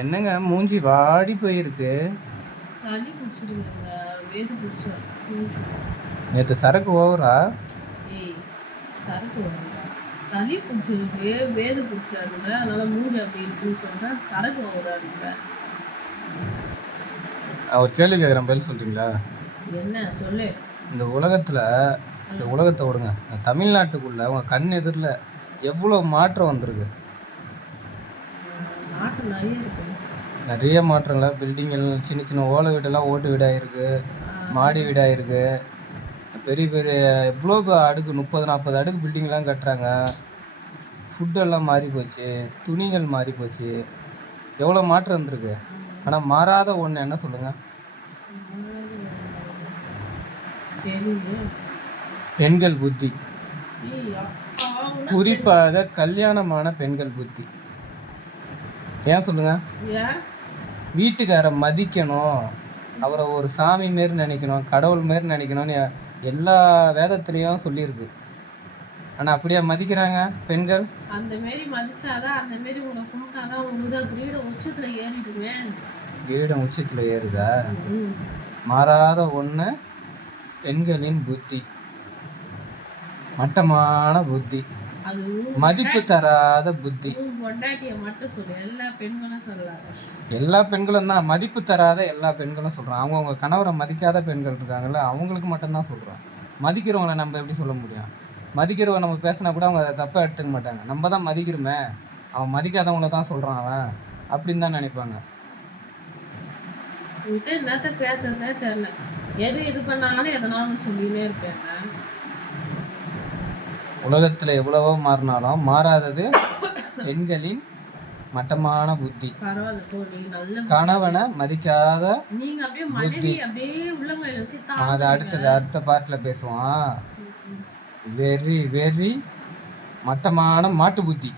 என்னங்க மூஞ்சி வாடி போயிருக்கு? சளி பிடிச்சிருக்குங்க, வேது பிடிச்சா. நேற்று சரக்கு ஓவரா? ஏய், சரக்கு ஓவரா? சளி பிடிச்சிருக்கு, வேது பிடிச்சாருங்க, அதனால மூஞ்சி அப்படி இருக்குன்னு சொல்றேன். சரக்கு ஓவரா இருக்க. ஒரு கேள்வி கேட்குறேன், பதில் சொல்றீங்களா? என்ன சொல்லு. இந்த உலகத்துல உலகத்தை விடுங்க, தமிழ்நாட்டுக்குள்ள உங்க கண் எதிரில் எவ்வளோ மாற்றம் வந்திருக்கு? மாற்றம் நிறைய இருக்கு. நிறைய மாற்றங்களா? பில்டிங்கள் சின்ன சின்ன ஓலை வீடெல்லாம் ஓட்டு வீடாயிருக்கு, மாடி வீடாயிருக்கு, பெரிய பெரிய எவ்வளோ அடுக்கு 30-40 அடுக்கு பில்டிங்லாம் கட்டுறாங்க. ஃபுட்டெல்லாம் மாறி போச்சு, துணிகள் மாறி போச்சு, எவ்வளோ மாற்றம் வந்திருக்கு. ஆனால் மாறாத ஒன்று என்ன சொல்லுங்க? பெண்கள் புத்தி, குறிப்பாக கல்யாணமான பெண்கள் புத்தி. ஏன் சொல்லுங்க? வீட்டுக்கார மதிக்கணும், அவரை ஒரு சாமி மாரி நினைக்கணும், கடவுள் மாரி நினைக்கணும்னு எல்லா வேதத்திலையும் சொல்லியிருக்கு. ஆனால் அப்படியே மதிக்கிறாங்க பெண்கள்? அந்த மாரி மதிச்சாதான், அந்த மாரி உங்களை கும்பிட்டாதான் உங்களுக்கு கிரீடம் உச்சத்துல ஏறிடுமே. கிரீடம் உச்சத்தில் ஏறுதா? மாறாத ஒன்று பெண்களின் புத்தி, மட்டமான புத்தி, மதிப்பு தராத புத்தி. எல்லா பெண்களும் தான் மதிப்பு தராத எல்லா பெண்களும் சொல்கிறோம். அவங்கவுங்க கணவரை மதிக்காத பெண்கள் இருக்காங்கல்ல, அவங்களுக்கு மட்டும்தான் சொல்கிறோம். மதிக்கிறவங்களை நம்ம எப்படி சொல்ல முடியும்? மதிக்கிறவங்க நம்ம பேசினா கூட அவங்க அதை தப்பாக எடுத்துக்க மாட்டாங்க. நம்ம தான் மதிக்கிறோமே, அவன் மதிக்காதவங்கள தான் சொல்கிறான் அவன் அப்படின்னு தான் நினைப்பாங்க. என்னத்த பேசுறதே தெரியல. எது பண்ணாலும் எதனாலும் சொல்லினே இருப்பேன். உலகத்தில் எவ்வளவோ மாறினாலும் மாறாதது பெண்களின் மட்டமான புத்தி, கணவனை மதிக்காத புத்தி. அது அடுத்த பார்ட்ல பேசுவான். வெரி வெரி மட்டமான மாட்டு புத்தி.